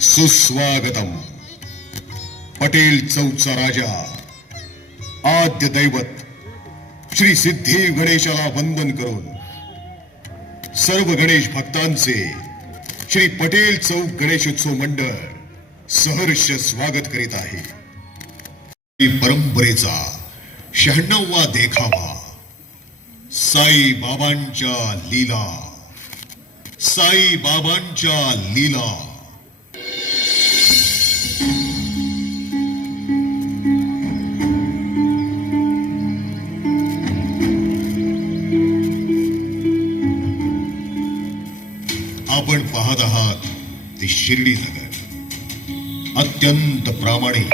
सुस्वागतम. पटेल चौकचा राजा आद्य दैवत श्री सिद्धी गणेशाला वंदन करून सर्व गणेश भक्तांचे श्री पटेल चौक गणेशोत्सव मंडळ सहर्ष स्वागत करीत आहे. परंपरेचा 96वा देखावा साई बाबांच्या लीला. साई बाबांच्या लीला. आपण पाहत आहात ते शिर्डी नगर. अत्यंत प्रामाणिक,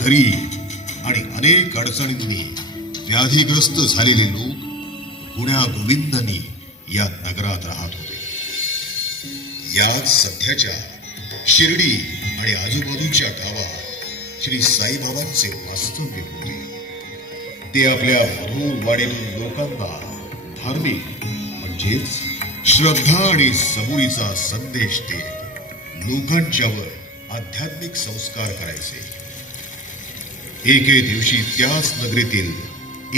गरीब आणि अनेक अडचणींनी व्याधीग्रस्त झालेले लोक गुण्या गोविंदांनी या नगरात राहत होते. याच सध्याच्या शिर्डी आणि आजूबाजूच्या गावात श्री साईबाबांचे वास्तव्य होते. ते आपल्या मधुर वाणीतून लोकांना धार्मिक म्हणजेच श्रद्धा आणि सबुरीचा संदेश देत लोकांच्यावर आध्यात्मिक संस्कार करायचे. एके दिवशी त्याच नगरीतील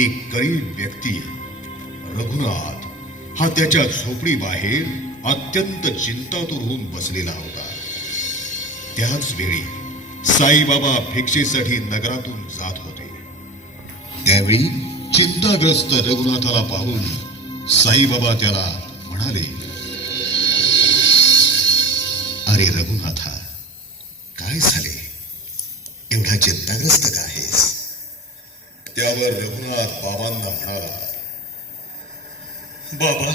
एक गरीब व्यक्ती रघुनाथ हा त्याच्या झोपडी बाहेर अत्यंत चिंतातुर होऊन बसलेला होता. त्याच वेळी साईबाबा भिक्षेसाठी नगरातून जात होते. त्यावेळी चिंताग्रस्त रघुनाथाला पाहून साईबाबा त्याला म्हणाले, अरे रघुनाथा, काय झाले? एवढा चिंताग्रस्त का आहेस? त्यावर रघुनाथ बाबांना म्हणाला, बाबा,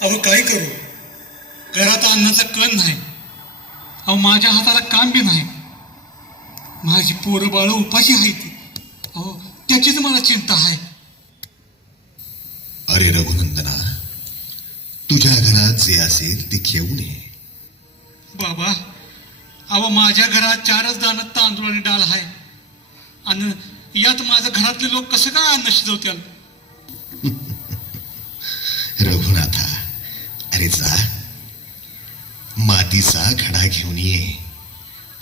अहो काय करू? घरात अन्नाचा कण नाही. अहो माझ्या हाताला काम बी नाही. माझी पोरं बाळ उपाशी आहेत. अहो त्याचीच मला चिंता आहे. अरे रघुनंदना, तुझ्या घरात जे असेल ते घेऊन ये. बाबा, अहो माझ्या घरात 4च दाणं तांदूळ आणि डाळ आहे. आणि यात माझ्या घरातले लोक कसं काय अन्न शिजवतील? रघुनाथा, अरे जा, मातीचा घडा घेऊन ये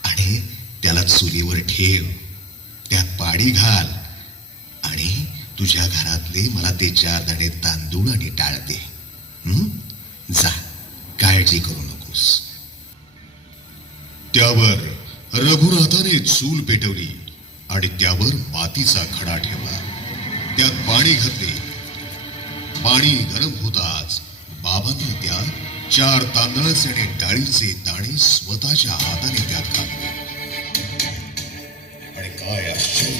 आणि त्याला चुलीवर ठेव. त्यात पाणी घाल आणि तुझ्या घरातले मला ते 4 दाणे तांदूळ आणि डाळ दे. जा, काळजी करू नकोस. त्यावर रघुनाथाने चूल पेटवली आणि त्यावर मातीचा खडा ठेवला. त्यात पाणी घातले. पाणी गरम होताच बाबांनी त्यात 4 तांदळाचे आणि डाळीचे दाणे स्वतःच्या हाताने त्यात घातले. आणि काय आश्चर्य,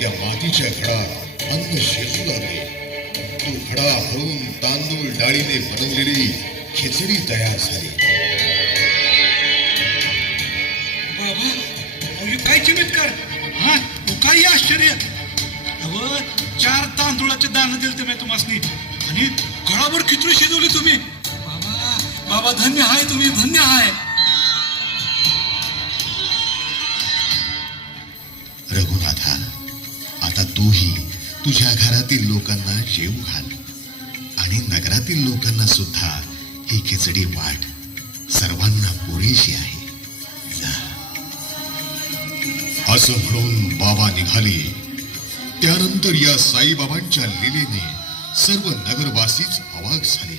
त्या मातीच्या घडात अन्न शिजू लागले. तो घडा भरून तांदूळ डाळीने बनवलेली खिचडी तयार झाली. बाबा, अहो काय चमत्कार! हा, काय आश्चर्य! अहो 4 तांदूळाचे दाणे दिले तुम्ही तुम्हासनी आणि घडाभर खिचडी शिजवली तुम्ही. बाबा, बाबा धन्य आहे तुम्ही, धन्य आहे. रघुनाथा, आता तूही तुझ्या घरातील लोकांना जेवू घाल आणि नगरातील लोकांना सुद्धा ही खिचडी वाट. सर्वांना पुरेशी आहे. जा. असं म्हणून बाबा निघाले. त्यानंतर या साईबाबांच्या लीलेने सर्व नगरवासीच अवाक झाले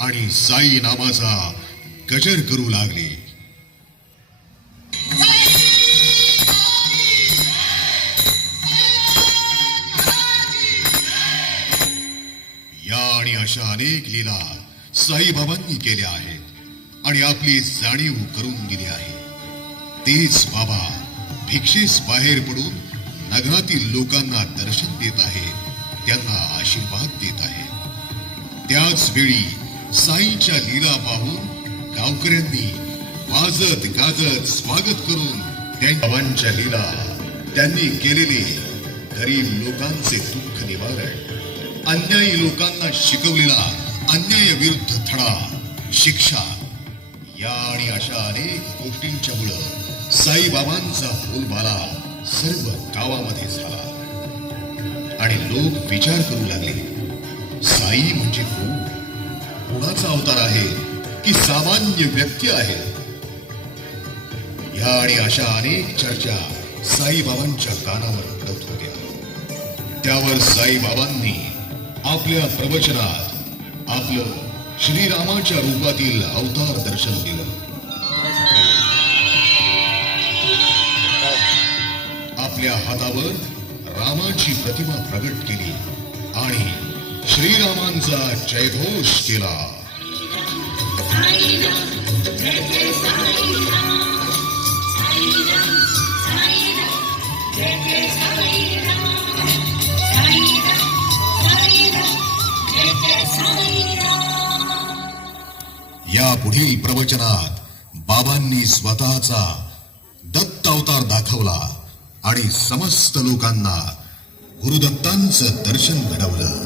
आणि साई नामाचा गजर करू लागले. या आणि अशा अनेक लीला साईबाबांनी केल्या आहेत आणि आपली जाणीव करून दिली आहे. तेच बाबा भिक्षेस बाहेर पडून नगरातील लोकांना दर्शन देत आहेत, त्यांना आशीर्वाद देत आहेत. त्याच वेळी साईंच्या लीला पाहून गावकऱ्यांनी वाजत गाजत स्वागत करून त्यांच्या लीला, त्यांनी केलेले गरीब लोकांचे दुःख निवारण, अन्यायी लोकांना शिकवलेला अन्यायाविरुद्ध धडा, शिक्षा, या आणि अशा अनेक गोष्टींच्यामुळं साईबाबांचा बोलबाला सर्व गावामध्ये झाला आणि लोक विचार करू लागले, साई म्हणजे कोण? कोणाचा अवतार आहे? की सामान्य व्यक्ती आहेत? या आणि अशा अनेक चर्चा साईबाबांच्या कानावर पडत होत्या. त्यावर साईबाबांनी आपल्या प्रवचनात आपलं श्रीरामाच्या रूपातील अवतार दर्शन दिलं. आपल्या हातावर रामाची प्रतिमा प्रगट केली आणि श्रीरामांचा जयघोष केला. या पुढील प्रवचनात बाबांनी स्वतःचा दत्त अवतार दाखवला आणि समस्त लोकांना गुरुदत्तांचं दर्शन घडवलं.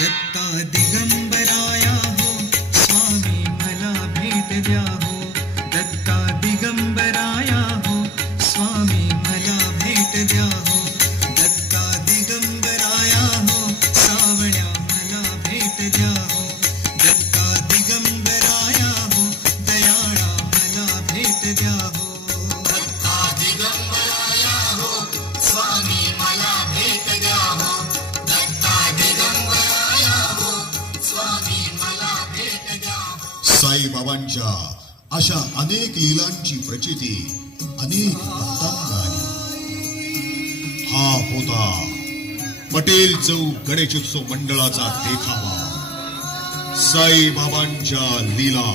दत्ता दिगंबराया हो स्वामी मला भेट द्या हो. दत्ता दिगंबराया हो स्वामी मला भेट द्या हो. दत्ता दिगंबराया हो सावळ्या मला भेट द्या हो. दत्ता दिगंबराया हो दयाळा मला भेट द्या हो. दत्ता दिगंबराया हो स्वामी मला भेट द्या हो. साईबाबांच्या अशा अनेक लीलांची प्रचिती अनेक भक्तांना आली. हा होता पटेल चौक गणेशोत्सव मंडळाचा देखावा, साईबाबांच्या लीला.